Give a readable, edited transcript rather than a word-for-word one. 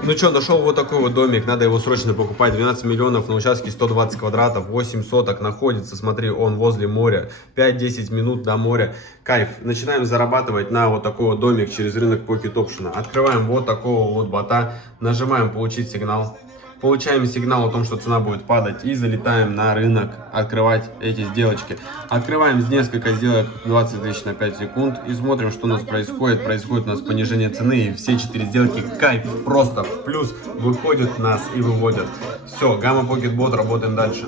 Ну что, нашел вот такой вот домик, надо его срочно покупать. 12 миллионов на участке 120 квадратов, 8 соток находится, смотри, он возле моря, 5-10 минут до моря. Кайф. Начинаем зарабатывать на вот такой вот домик через рынок Pocket Option. Открываем вот такого вот бота, нажимаем получить сигнал. Получаем сигнал о том, что цена будет падать, и залетаем на рынок открывать эти сделочки. Открываем несколько сделок 20 тысяч на 5 секунд и смотрим, что у нас происходит. Происходит у нас понижение цены, и все 4 сделки кайф, просто в плюс выходят нас и выводят. Все, Gamma Pocket Bot, работаем дальше.